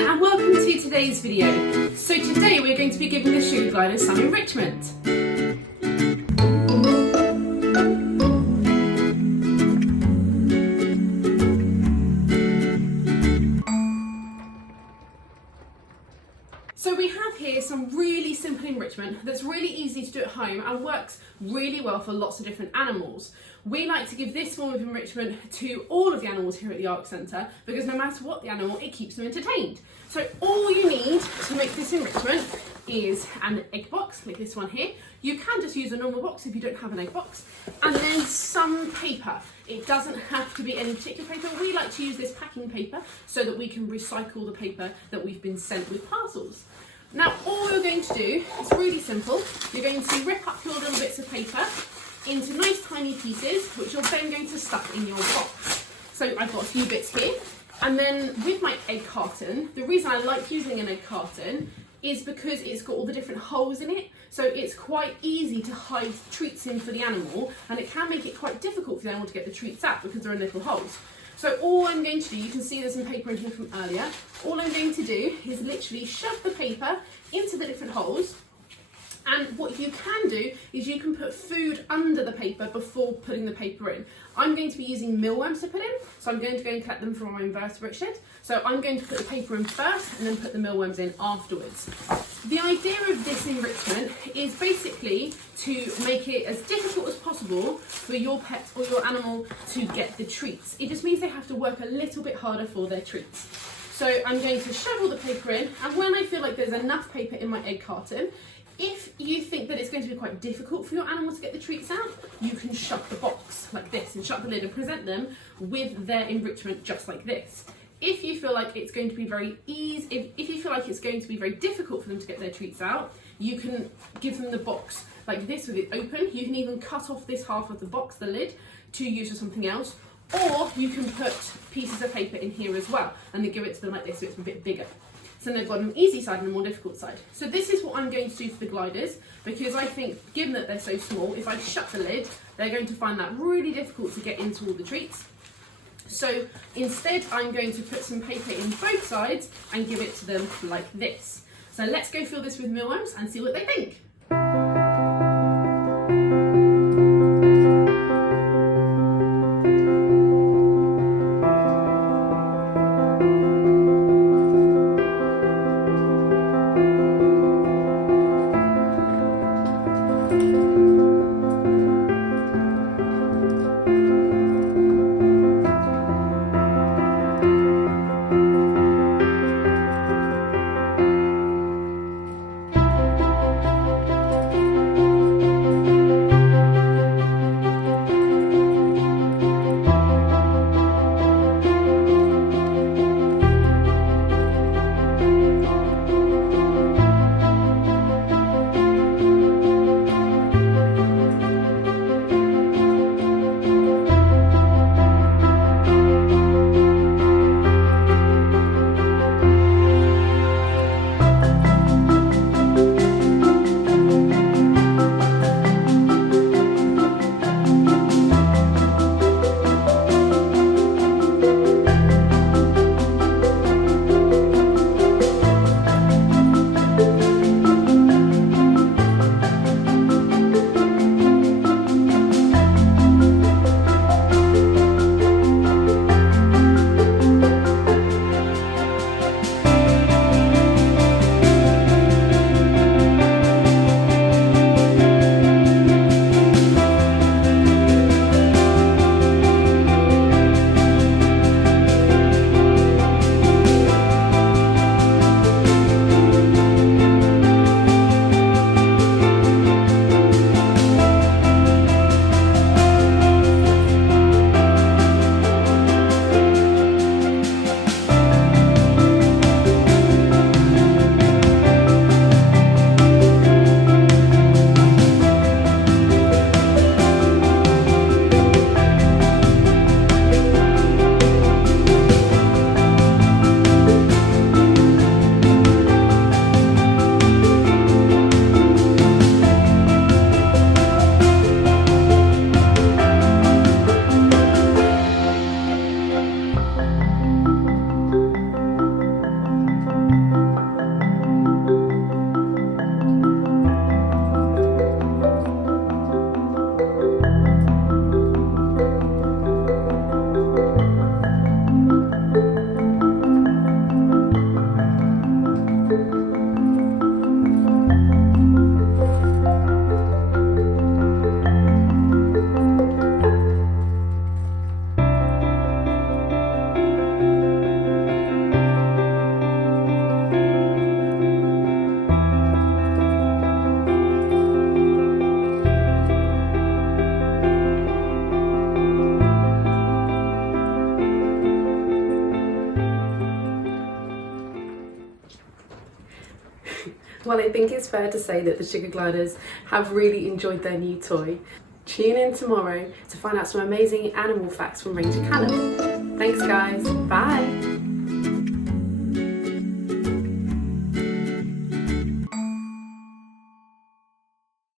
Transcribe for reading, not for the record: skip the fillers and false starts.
everyone and welcome to today's video. So today we're going to be giving the sugar gliders some enrichment. So we have here some really simple enrichment that's really easy to do at home and works really well for lots of different animals. We like to give this form of enrichment to all of the animals here at the Arc Centre because no matter what the animal, it keeps them entertained. So all you need to make this enrichment is an egg box, like this one here. You can just use a normal box if you don't have an egg box, and then some paper. It doesn't have to be any particular paper. We like to use this packing paper so that we can recycle the paper that we've been sent with parcels. Now all you're going to do is really simple. You're going to rip up your little bits of paper into nice tiny pieces, which you're then going to stuff in your box. So I've got a few bits here, and then with my egg carton, the reason I like using an egg carton is because it's got all the different holes in it, so it's quite easy to hide treats in for the animal, and it can make it quite difficult for the animal to get the treats out because they're in little holes. So all I'm going to do, you can see there's some paper in here from earlier, all I'm going to do is literally shove the paper into the different holes. And what you can do is you can put food under the paper before putting the paper in. I'm going to be using mealworms to put in, so I'm going to go and collect them from my invertebrate shed. So I'm going to put the paper in first and then put the mealworms in afterwards. The idea of this enrichment is basically to make it as difficult as possible for your pet or your animal to get the treats. It just means they have to work a little bit harder for their treats. So I'm going to shove all the paper in, and when I feel like there's enough paper in my egg carton, if you think that it's going to be quite difficult for your animal to get the treats out, you can shut the box like this and shut the lid and present them with their enrichment just like this. If you feel like it's going to be very easy, if you feel like it's going to be very difficult for them to get their treats out, you can give them the box like this with it open. You can even cut off this half of the box, the lid, to use for something else, or you can put pieces of paper in here as well and then give it to them like this so it's a bit bigger. So they've got an easy side and a more difficult side. So this is what I'm going to do for the gliders, because I think, given that they're so small, if I shut the lid, they're going to find that really difficult to get into all the treats. So instead, I'm going to put some paper in both sides and give it to them like this. So let's go fill this with mealworms and see what they think. Well, I think it's fair to say that the sugar gliders have really enjoyed their new toy. Tune in tomorrow to find out some amazing animal facts from Ranger Cannon. Thanks guys, bye!